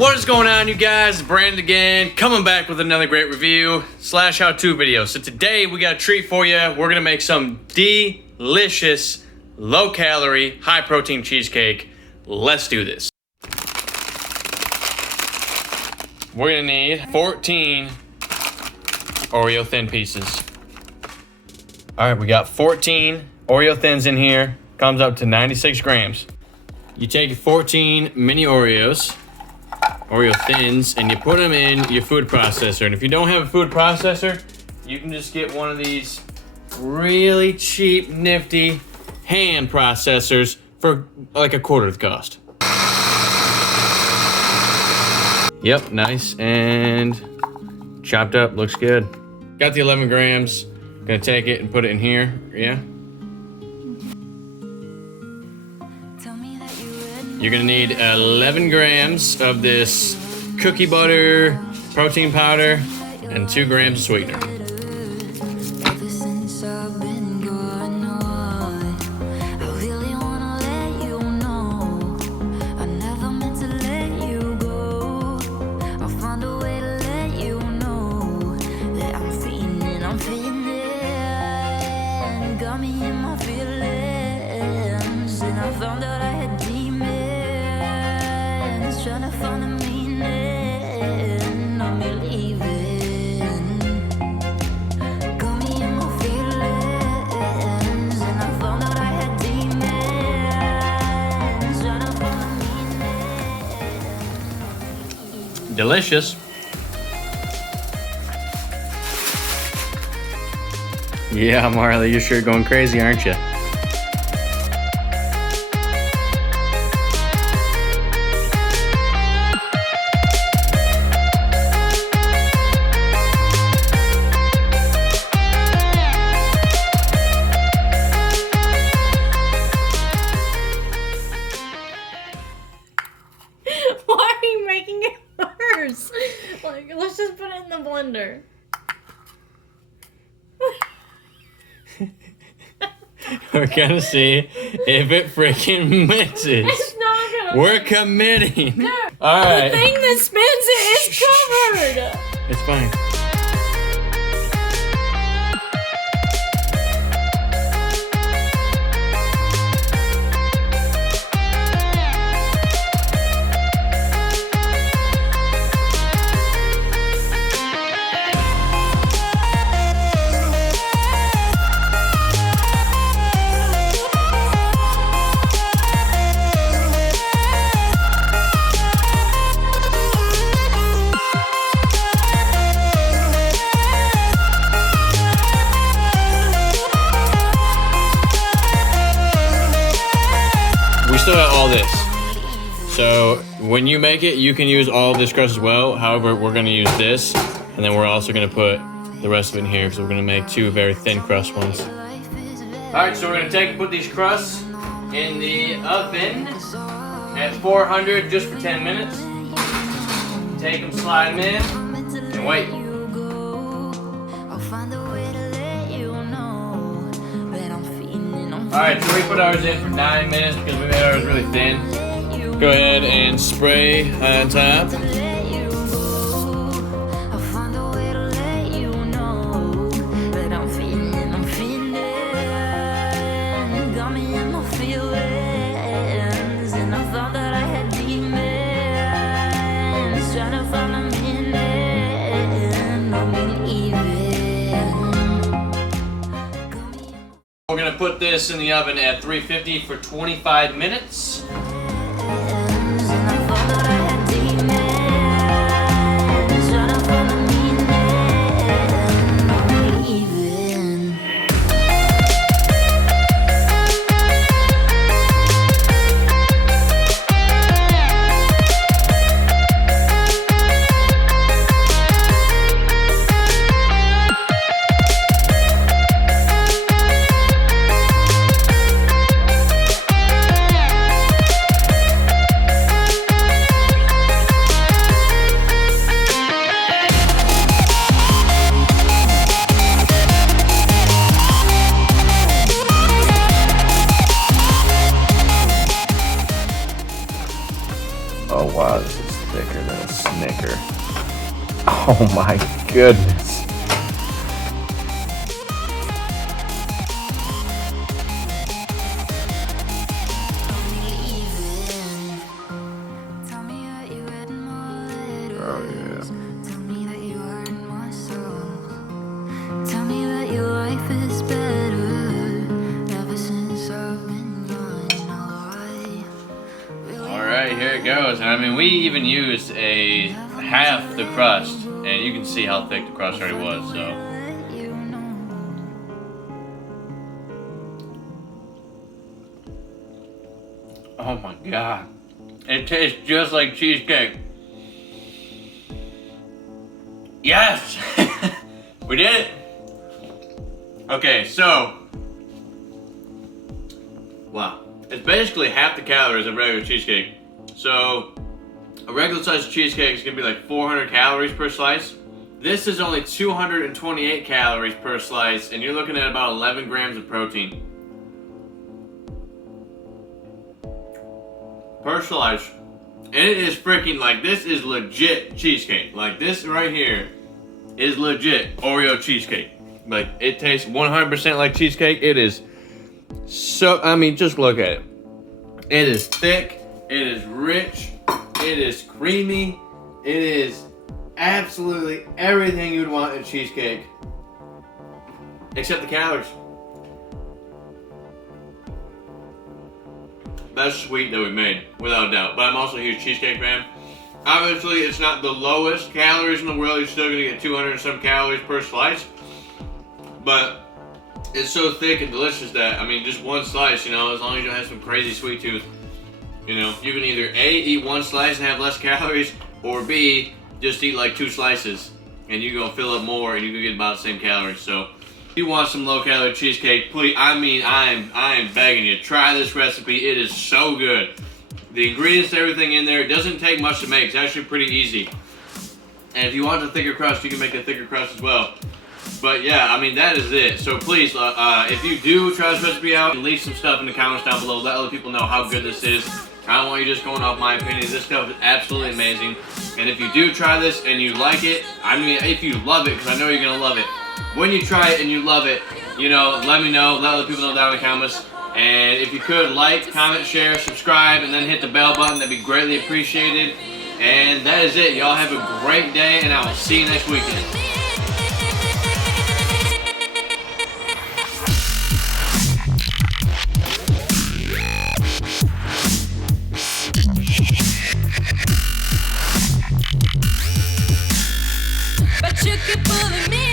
What is going on, you guys? Brandon again, coming back with another great review / how-to video. So today we got a treat for you. We're gonna make some delicious, low-calorie, high-protein cheesecake. Let's do this. We're gonna need 14 Oreo thin pieces. All right, we got 14 Oreo thins in here. Comes up to 96 grams. You take 14 mini Oreo thins, and you put them in your food processor. And if you don't have a food processor, you can just get one of these really cheap, nifty hand processors for like a quarter of the cost. Yep, nice and chopped up, looks good. Got the 11 grams. Gonna take it and put it in here, yeah? You're gonna need 11 grams of this cookie butter, protein powder, and 2 grams of sweetener. Trying to find a meaning, I'm believing. Got me in my feelings, and I found out I had demons. Trying to find a meaning. Delicious. Yeah, Marley, you're sure going crazy, aren't you? Why are you making it worse? Like, let's just put it in the blender. We're gonna see if it freaking mixes. It's not gonna. We're committing. No. All right. The thing that spins it is covered. It's fine. We still have all this. So when you make it, you can use all of this crust as well. However, we're gonna use this, and then we're also gonna put the rest of it in here because we're gonna make 2 very thin crust ones. All right, so we're gonna take and put these crusts in the oven at 400 just for 10 minutes. Take them, slide them in, and wait. Alright, so we put ours in for 9 minutes because we made ours really thin. Go ahead and spray on top. We're gonna put this in the oven at 350 for 25 minutes. Oh my goodness. Tell me that you read my letters. Oh yeah. Tell me that you heard my soul. Tell me that your life is better ever since I've been gone. All right, here it goes. And I mean, we even used a half the crust, and you can see how thick the crust already was. So. Oh my god. It tastes just like cheesecake. Yes! We did it! Okay, so. Wow. It's basically half the calories of regular cheesecake. So, a regular size cheesecake is gonna be like 400 calories per slice. This is only 228 calories per slice, and you're looking at about 11 grams of protein per slice. And it is freaking like, this is legit cheesecake. Like, this right here is legit Oreo cheesecake. Like, it tastes 100% like cheesecake. It is so, I mean, just look at it. It is thick, it is rich, it is creamy, it is absolutely everything you'd want in cheesecake, except the calories. Best sweet that we've made, without a doubt. But I'm also a huge cheesecake fan. Obviously, it's not the lowest calories in the world. You're still gonna get 200 and some calories per slice. But it's so thick and delicious that, I mean, just one slice, you know, as long as you don't have some crazy sweet tooth, you know, you can either A, eat one slice and have less calories, or B, just eat like 2 slices and you're gonna fill up more and you can get about the same calories. So if you want some low calorie cheesecake, please, I mean, I am begging you, try this recipe. It is so good. The ingredients, everything in there, it doesn't take much to make. It's actually pretty easy. And if you want a thicker crust, you can make a thicker crust as well. But yeah, I mean, that is it. So please, if you do try this recipe out, leave some stuff in the comments down below. Let other people know how good this is. I don't want you just going off my opinion. This stuff is absolutely amazing. And if you do try this and you like it, I mean, if you love it, because I know you're going to love it. When you try it and you love it, you know, let me know. Let other people know down in the comments. And if you could, like, comment, share, subscribe, and then hit the bell button. That'd be greatly appreciated. And that is it. Y'all have a great day, and I will see you next weekend. But you keep pulling me.